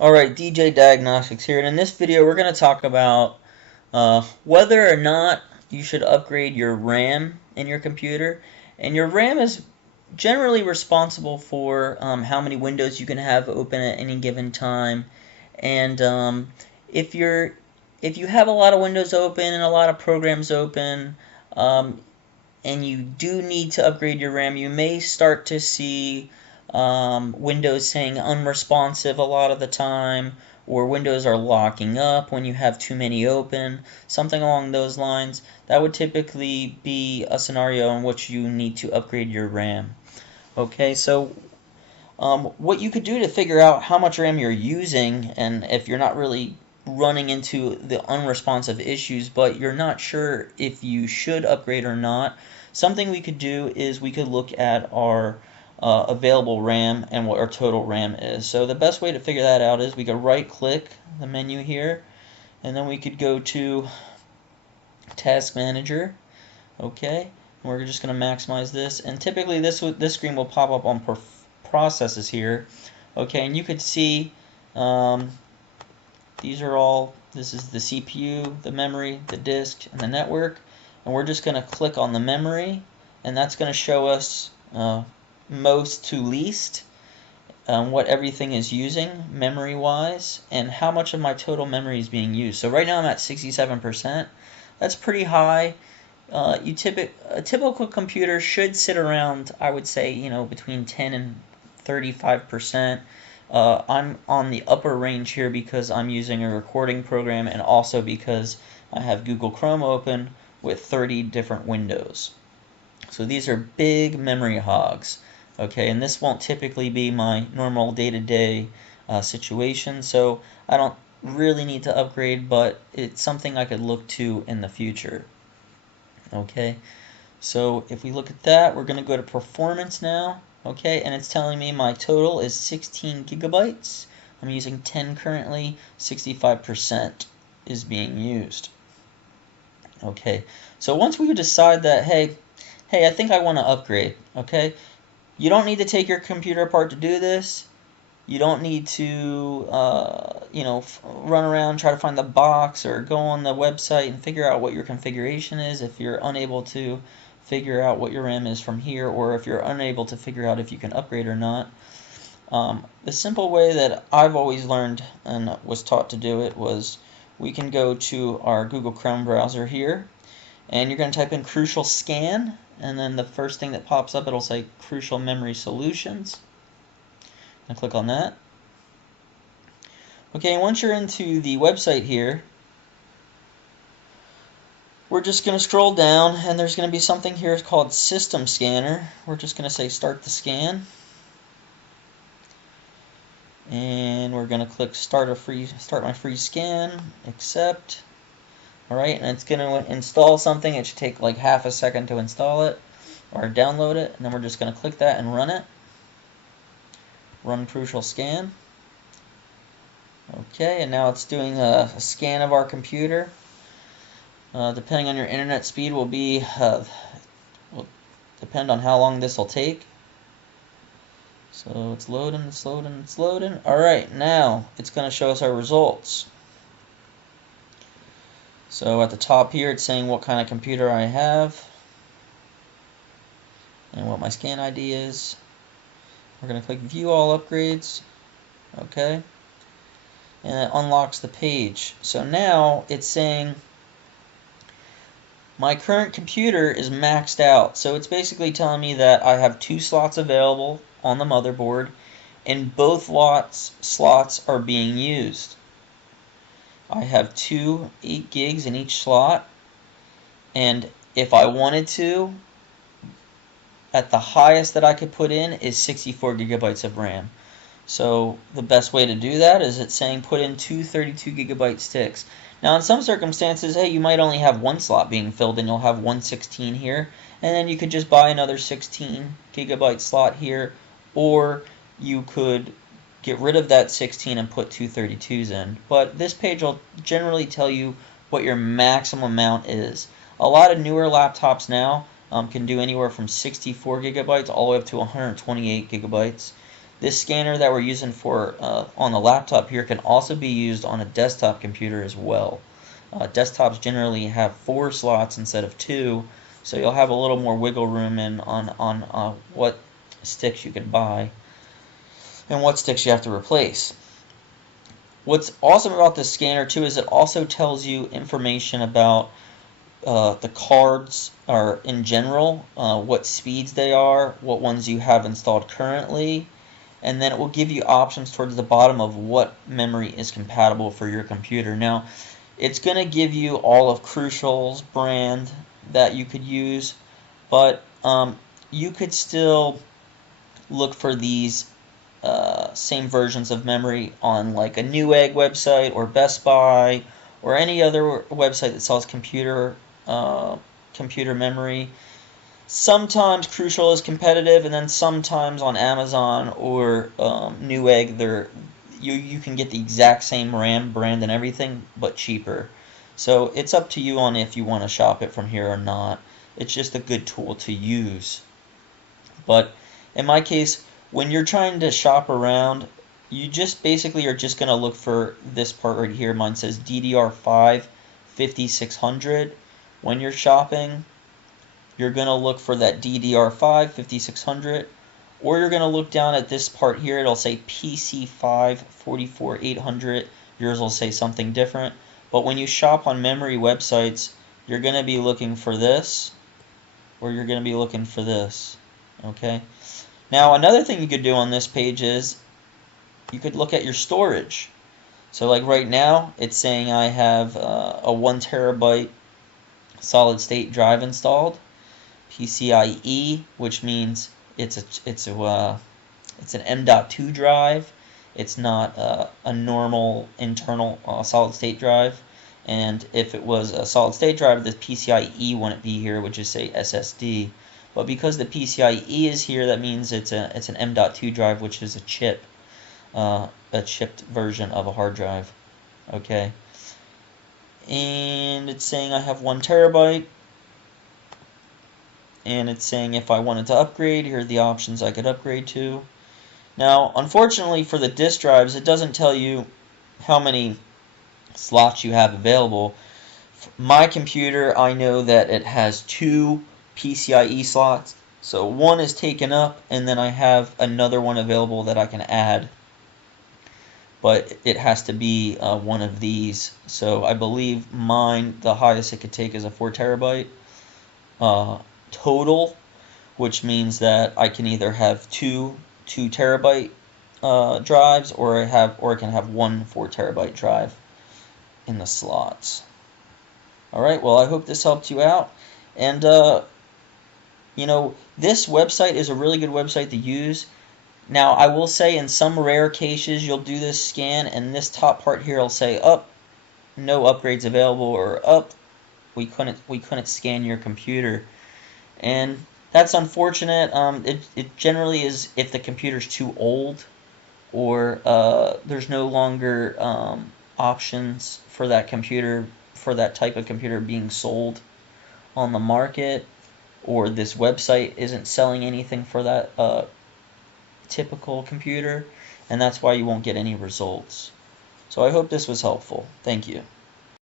Alright, DJ Diagnostics here, and in this video we're going to talk about whether or not you should upgrade your RAM in your computer. And your RAM is generally responsible for how many windows you can have open at any given time. And if you're if you have a lot of windows open and a lot of programs open, and you do need to upgrade your RAM, you may start to see Windows saying unresponsive a lot of the time, or Windows are locking up when you have too many open, something along those lines. That would typically be a scenario in which you need to upgrade your RAM. Okay, so what you could do to figure out how much RAM you're using, and if you're not really running into the unresponsive issues, but you're not sure if you should upgrade or not, something we could do is we could look at our available RAM and what our total RAM is. So the best way to figure that out is we could right click the menu here, and then we could go to Task Manager. Okay, and we're just going to maximize this, and typically this screen will pop up on processes here. Okay, and you could see these are all, this is the CPU, the memory, the disk, and the network, and we're just going to click on the memory, and that's going to show us most to least, what everything is using memory wise, and how much of my total memory is being used. So right now I'm at 67%. That's pretty high. A typical computer should sit around, I would say, between 10 and 35%. I'm on the upper range here because I'm using a recording program, and also because I have Google Chrome open with 30 different windows. So these are big memory hogs. Okay, and this won't typically be my normal day-to-day situation, so I don't really need to upgrade, but it's something I could look to in the future. Okay, so if we look at that, we're going to go to performance now. Okay, and it's telling me my total is 16 gigabytes. I'm using 10 currently. 65% is being used. Okay, so once we decide that, hey, I think I want to upgrade. Okay, you don't need to take your computer apart to do this. You don't need to, run around, try to find the box, or go on the website and figure out what your configuration is if you're unable to figure out what your RAM is from here, or if you're unable to figure out if you can upgrade or not. The simple way that I've always learned and was taught to do it was we can go to our Google Chrome browser here, and you're going to type in Crucial Scan, and then the first thing that pops up, it'll say Crucial Memory Solutions. And click on that. Okay, once you're into the website here, we're just going to scroll down, and there's going to be something here called System Scanner. We're just going to say Start the Scan. And we're going to click Start my free scan, Accept. Alright, and it's going to install something. It should take like half a second to install it, or download it, and then we're just going to click that and run it. Run Crucial Scan. Okay, and now it's doing a scan of our computer. Depending on your internet speed will depend on how long this will take. So it's loading, it's loading, it's loading. Alright, now it's going to show us our results. So at the top here it's saying what kind of computer I have and what my scan ID is. We're going to click View All Upgrades. Okay. And it unlocks the page. So now it's saying my current computer is maxed out. So it's basically telling me that I have 2 slots available on the motherboard, and both slots are being used. I have 2 8 gigs in each slot, and if I wanted to, at the highest that I could put in is 64 gigabytes of RAM. So the best way to do that is it's saying put in 2 32 gigabyte sticks. Now in some circumstances, hey, you might only have 1 slot being filled and you'll have 116 here, and then you could just buy another 16 gigabyte slot here, or you could get rid of that 16 and put 2 32s in. But this page will generally tell you what your maximum amount is. A lot of newer laptops now can do anywhere from 64 gigabytes all the way up to 128 gigabytes. This scanner that we're using for on the laptop here can also be used on a desktop computer as well. Desktops generally have 4 slots instead of 2, so you'll have a little more wiggle room in on what sticks you can buy and what sticks you have to replace. What's awesome about this scanner too is it also tells you information about the cards are in general, what speeds they are, what ones you have installed currently, and then it will give you options towards the bottom of what memory is compatible for your computer. Now, it's going to give you all of Crucial's brand that you could use, but you could still look for these same versions of memory on like a Newegg website or Best Buy or any other website that sells computer memory. Sometimes Crucial is competitive, and then sometimes on Amazon or Newegg, you can get the exact same RAM brand and everything, but cheaper. So it's up to you on if you want to shop it from here or not. It's just a good tool to use. But in my case, when you're trying to shop around, you just basically are just going to look for this part right here. Mine says DDR5 5600. When you're shopping, you're going to look for that DDR5 5600, or you're going to look down at this part here. It'll say PC5 44800. Yours will say something different. But when you shop on memory websites, you're going to be looking for this, or you're going to be looking for this. Okay. Now, another thing you could do on this page is you could look at your storage. So like right now, it's saying I have a 1 terabyte solid state drive installed. PCIe, which means it's an M.2 drive. It's not a normal internal solid state drive. And if it was a solid state drive, the PCIe wouldn't be here, which is say SSD. But because the PCIe is here, that means it's an M.2 drive, which is a chipped version of a hard drive. Okay. And it's saying I have 1 terabyte. And it's saying if I wanted to upgrade, here are the options I could upgrade to. Now, unfortunately for the disk drives, it doesn't tell you how many slots you have available. My computer, I know that it has 2 PCIe slots. So one is taken up, and then I have another one available that I can add. But it has to be one of these. So I believe mine, the highest it could take is a 4 terabyte. Total, which means that I can either have two 2 terabyte drives, or I can have 1 4 terabyte drive in the slots. All right, well, I hope this helped you out, and you know, this website is a really good website to use. Now, I will say in some rare cases you'll do this scan, and this top part here will say no upgrades available, or we couldn't scan your computer. And that's unfortunate. It generally is if the computer's too old, or there's no longer options for that computer, for that type of computer being sold on the market, or this website isn't selling anything for that typical computer, and that's why you won't get any results. So I hope this was helpful. Thank you.